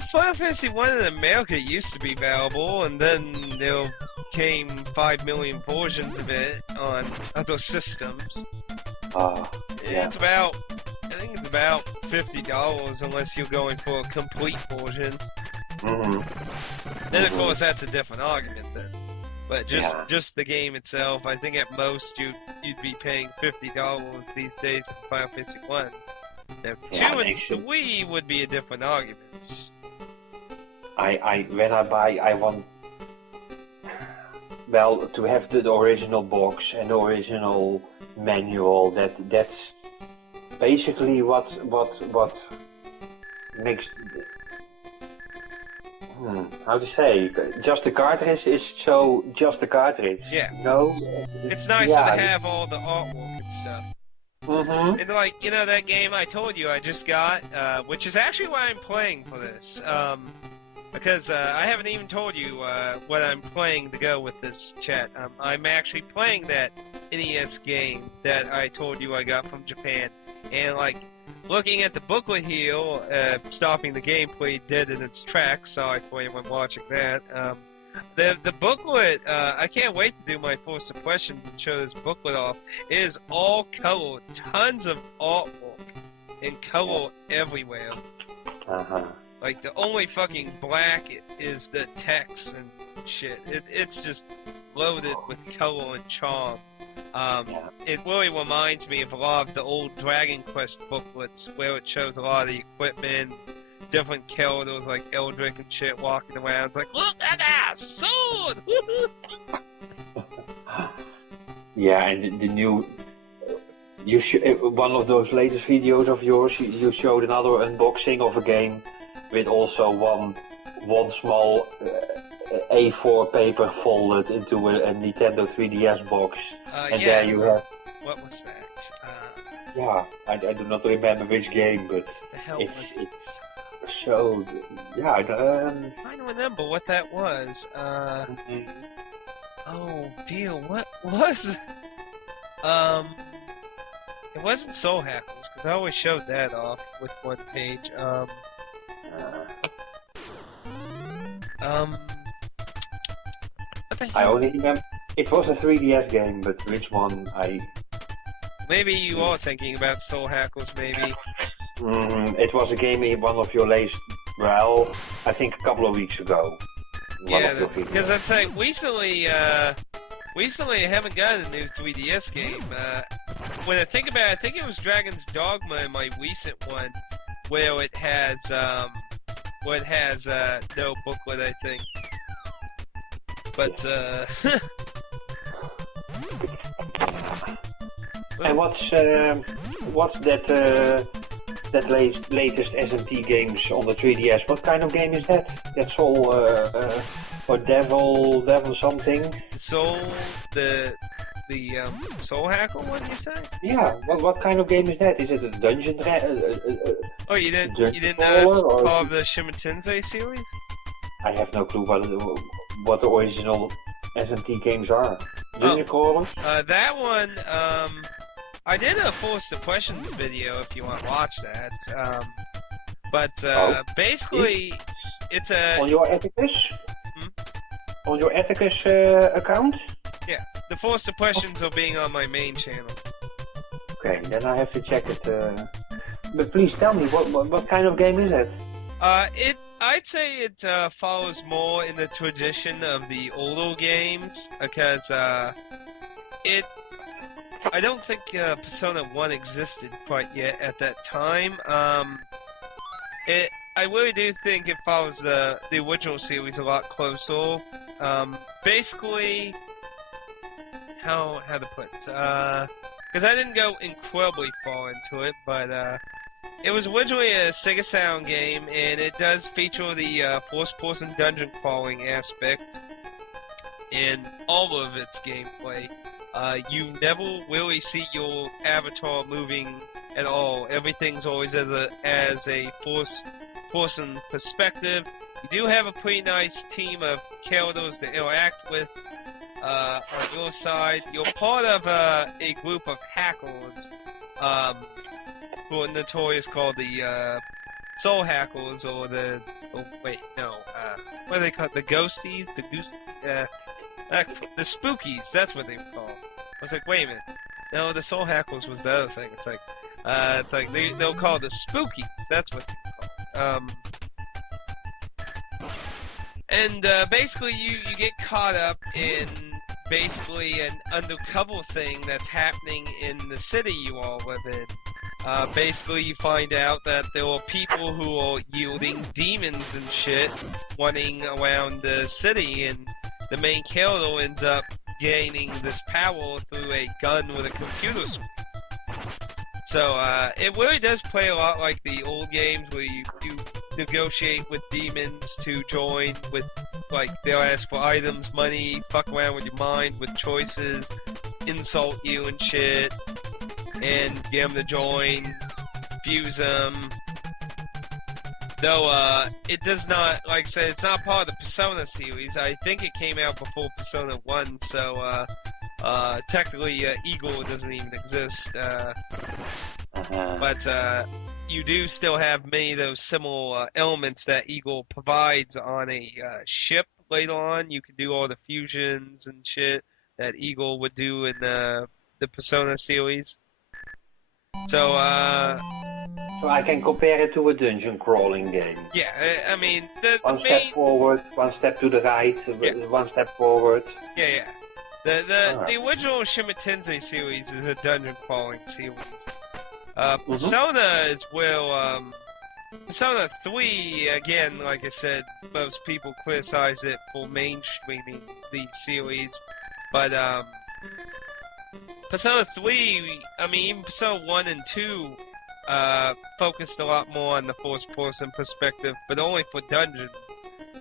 Final Fantasy 1 in America used to be available, and then there came 5 million versions of it on other systems. Yeah. I think it's about $50 unless you're going for a complete version. Then of course that's a different argument then. But just the game itself, I think at most you'd be paying $50 these days for Final Fantasy 1. Now 2 and 3 would be a different argument. When I buy, I want to have the original box and the original manual. That's basically what makes. How to say? Just the cartridge is so just the cartridge. Yeah. No. It's nicer to have all the artwork and stuff. And like, that game I told you I just got, which is actually why I'm playing for this. Because I haven't even told you what I'm playing to go with this chat. I'm actually playing that NES game that I told you I got from Japan. And like, looking at the booklet here, stopping the gameplay dead in its tracks, sorry for anyone watching that. The booklet, I can't wait to do my first impressions and show this booklet off. It is all color, tons of artwork, and color everywhere. Like, the only fucking black is the text and shit. It's just loaded with color and charm. It really reminds me of a lot of the old Dragon Quest booklets where it shows a lot of the equipment, different characters like Eldrick and shit walking around. It's like, look at that sword! Yeah, and the new... one of those latest videos of yours, you showed another unboxing of a game with also one small A4 paper folded into a Nintendo 3DS box. There you have... What was that? I do not remember which game, but the hell it's so... Yeah, I don't remember what that was. Oh dear, what was it? It wasn't Soul Hackers, because I always showed that off with one page. What the hell? I only remember it was a 3DS game, but which one Maybe you are thinking about Soul Hackers, maybe. It was a game in one of your latest, I think a couple of weeks ago. Yeah, because I'd say recently I haven't gotten a new 3DS game. When I think about it, I think it was Dragon's Dogma in my recent one, where it has no booklet, I think. But and what's that latest SMT games on the 3DS? What kind of game is that? That's all or Devil something? Soul the Soul Hacker one, you say? Yeah. What kind of game is that? Is it a dungeon? Oh, you didn't know it's part of the Shimotensei series? I have no clue what the original SMT games are. Dungeon crawlers? That one, I did a Forced Impressions video if you want to watch that. Basically, it's a... On your Atticus? On your Atticus account? Yeah, the Forced Impressions are being on my main channel. Okay, then I have to check it. But please tell me, what kind of game is it? I'd say it follows more in the tradition of the older games, because I don't think Persona 1 existed quite yet at that time. I really do think it follows the original series a lot closer. Basically, how to put it? Because I didn't go incredibly far into it, but it was originally a Sega Sound game, and it does feature the first-person dungeon crawling aspect in all of its gameplay. You never really see your avatar moving at all. Everything's always as a first-person perspective. You do have a pretty nice team of characters to interact with on your side. You're part of a group of hackers who are notorious called the Soul Hackles or the... Oh, wait, no. What are they called? The Ghosties? The Goose... the Spookies, that's what they were called. I was like, wait a minute. No, the Soul Hackles was the other thing. It's like they'll call it the Spookies. That's what they call it. And basically you get caught up in basically an undercover thing that's happening in the city you all live in. Basically you find out that there are people who are yielding demons and shit running around the city, and the main killer ends up gaining this power through a gun with a computer screen. So, it really does play a lot like the old games where you negotiate with demons to join with, like, they'll ask for items, money, fuck around with your mind with choices, insult you and shit, and get them to join, fuse them. Though, it does not, like I said, it's not part of the Persona series. I think it came out before Persona 1, so, technically, Eagle doesn't even exist. But, you do still have many of those similar elements that Eagle provides on a ship later on. You can do all the fusions and shit that Eagle would do in the Persona series. So I can compare it to a dungeon crawling game. Yeah, I mean, the one step forward, one step to the right, one step forward. Yeah. The original Shin Tensei series is a dungeon crawling series. Persona is well, Persona 3, again, like I said, most people criticize it for mainstreaming the series, but, Persona 3, I mean, even Persona 1 and 2, focused a lot more on the first-person perspective, but only for dungeons.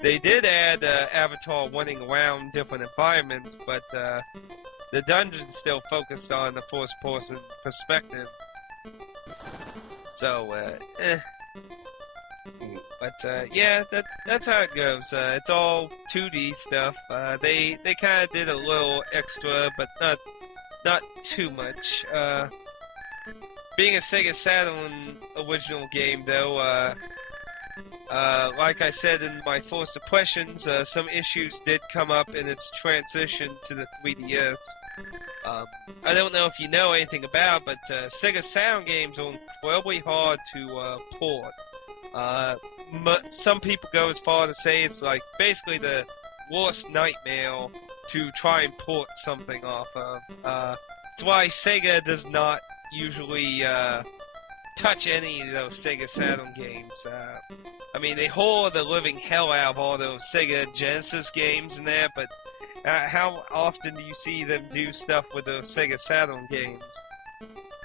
They did add, Avatar running around different environments, but, the dungeons still focused on the first-person perspective. So, But, yeah, that's how it goes. It's all 2D stuff. They kinda did a little extra, but not too much. Being a Sega Saturn original game, though, like I said in my first impressions, some issues did come up in its transition to the 3DS. I don't know if you know anything about, but Sega Saturn games are incredibly hard to port. Some people go as far to say it's like basically the worst nightmare to try and port something off of. That's why Sega does not usually touch any of those Sega Saturn games. I mean, they haul the living hell out of all those Sega Genesis games in there, but how often do you see them do stuff with those Sega Saturn games?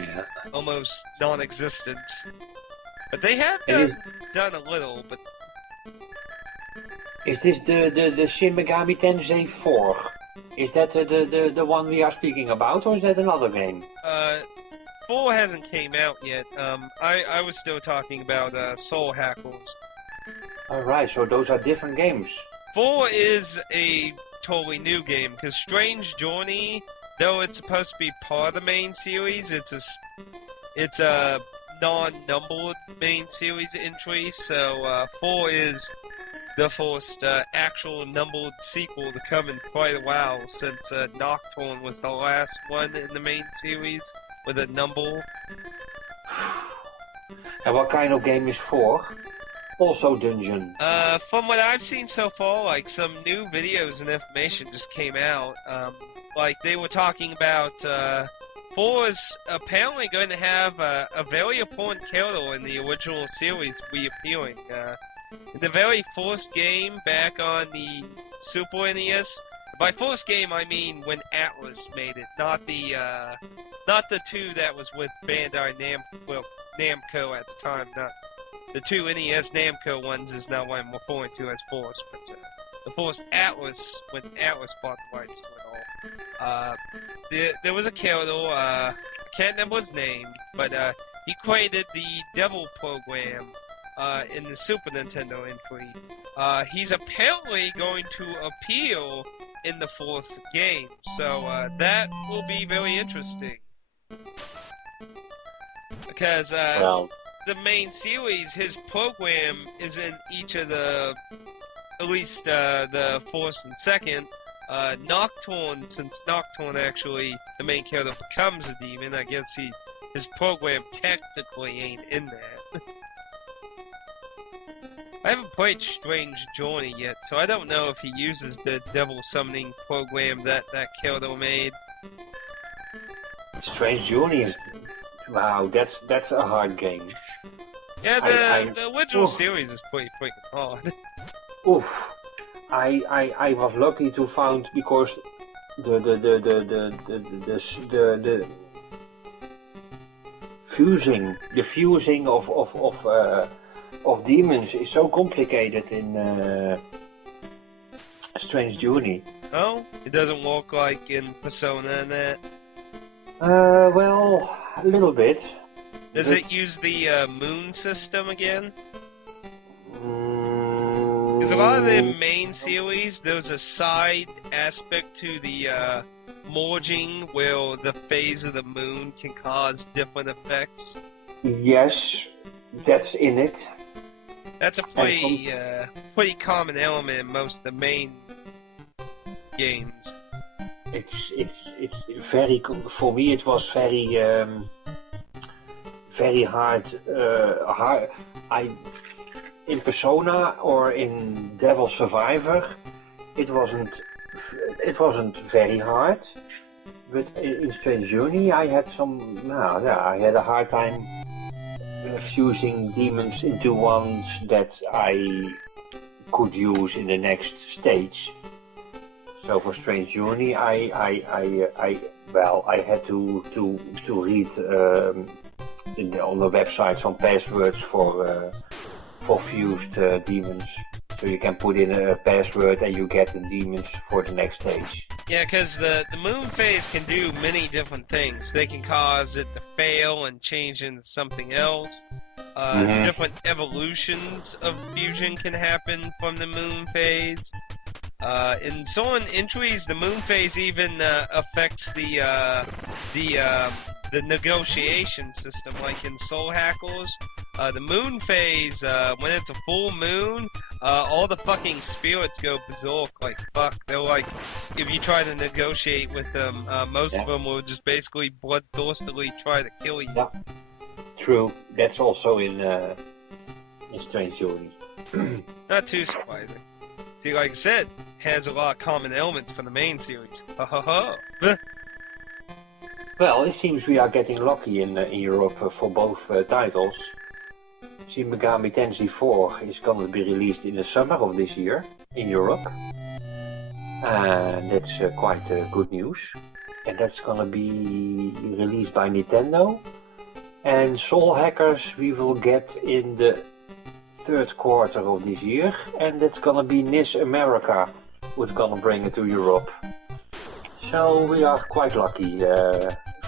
Yeah. Almost non-existent. But they have done a little, but... Is this the Shin Megami Tensei 4? Is that the one we are speaking about, or is that another game? 4 hasn't came out yet. I was still talking about Soul Hackles. Alright, so those are different games. 4 is a totally new game, because Strange Journey, though it's supposed to be part of the main series, it's a non-numbered main series entry, so 4 is the first actual numbered sequel to come in quite a while, since Nocturne was the last one in the main series with a number. And what kind of game is 4? Also dungeon. From what I've seen so far, like, some new videos and information just came out. Like, they were talking about, 4 is apparently going to have a very important character in the original series reappearing. In the very first game back on the Super NES, by first game I mean when Atlas made it, not the 2 that was with Bandai Namco at the time, not the 2 NES Namco ones is not what I'm referring to as first, but the first Atlas, when Atlas bought the rights to it all. There was a character, I can't remember his name, but he created the Devil program in the Super Nintendo entry. He's apparently going to appear in the 4th game, so that will be very interesting. Because the main series, his program is in each of the, at least the first and second. Nocturne, since Nocturne actually, the main character becomes a demon, I guess his program technically ain't in that. I haven't played Strange Journey yet, so I don't know if he uses the devil summoning program that character made. Strange Journey is... Wow, that's a hard game. Yeah, the original series is pretty freaking hard. Oof. I was lucky to find, because the fusing of demons is so complicated in Strange Journey. Oh, it doesn't work like in Persona and that. Well, a little bit. Does it use the moon system again? Because a lot of the main series, there's a side aspect to the merging where the phase of the moon can cause different effects. Yes, that's in it. That's a pretty common element in most of the main games. It's very, for me it was very hard. In Persona or in Devil Survivor, it wasn't very hard. But in Strange Journey, I had I had a hard time fusing demons into ones that I could use in the next stage. So for Strange Journey, I had to read on the website some passwords for fused demons. So you can put in a password and you get the demons for the next stage. Yeah, because the moon phase can do many different things. They can cause it to fail and change into something else. Different evolutions of fusion can happen from the moon phase. In certain entries, the moon phase even affects the negotiation system, like in Soul Hackers. The moon phase, when it's a full moon, all the fucking spirits go berserk like fuck. They're like, if you try to negotiate with them, most of them will just basically bloodthirstily try to kill you. Yeah, true. That's also in Strange Journey. Not too surprising. See, like I said, has a lot of common elements from the main series. Ha ha ha. Well, it seems we are getting lucky in Europe for both titles. Shin Megami Tensei 4 is going to be released in the summer of this year in Europe. And that's quite good news. And that's going to be released by Nintendo. And Soul Hackers we will get in the third quarter of this year. And that's going to be NIS America who's going to bring it to Europe. So we are quite lucky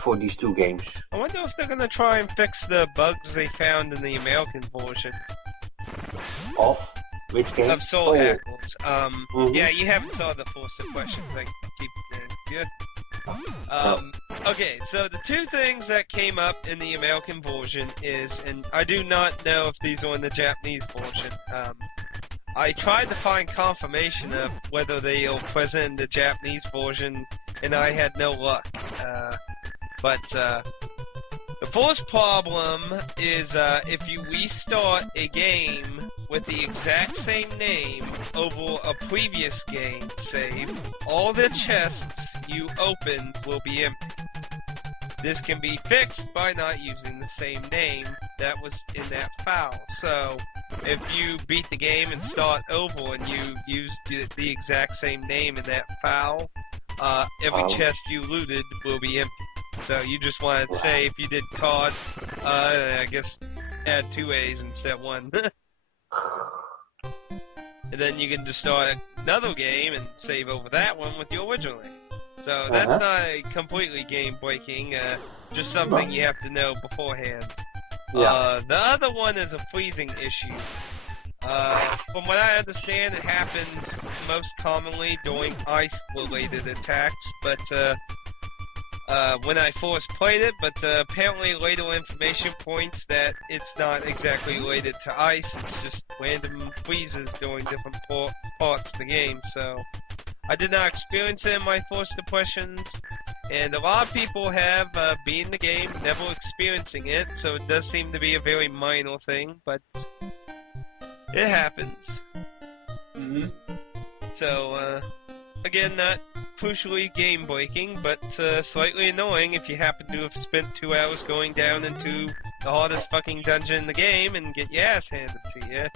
for these two games. I wonder if they're gonna try and fix the bugs they found in the American version. Of which game? Of Soul Hackers. Yeah, you haven't saw the first question. Thank you. Good. Okay, so the two things that came up in the American version is, and I do not know if these are in the Japanese version. I tried to find confirmation of whether they are present in the Japanese version, and I had no luck. But the first problem is if you restart a game with the exact same name over a previous game save, all the chests you opened will be empty. This can be fixed by not using the same name that was in that file. So, if you beat the game and start over and you use the exact same name in that file, every chest you looted will be empty. So you just want to say, if you did COD, I guess add 2 A's instead of 1. And then you can just start another game and save over that one with your original name. So that's not completely game-breaking, just something you have to know beforehand. The other one is a freezing issue. From what I understand, it happens most commonly during ice-related attacks, but when I first played it, but apparently later information points that it's not exactly related to ice, it's just random freezes during different parts of the game, so I did not experience it in my first impressions, and a lot of people have beaten the game, never experiencing it, so it does seem to be a very minor thing, but it happens. Mm-hmm. So, again, not crucially game-breaking, but slightly annoying if you happen to have spent 2 hours going down into the hardest fucking dungeon in the game and get your ass handed to you.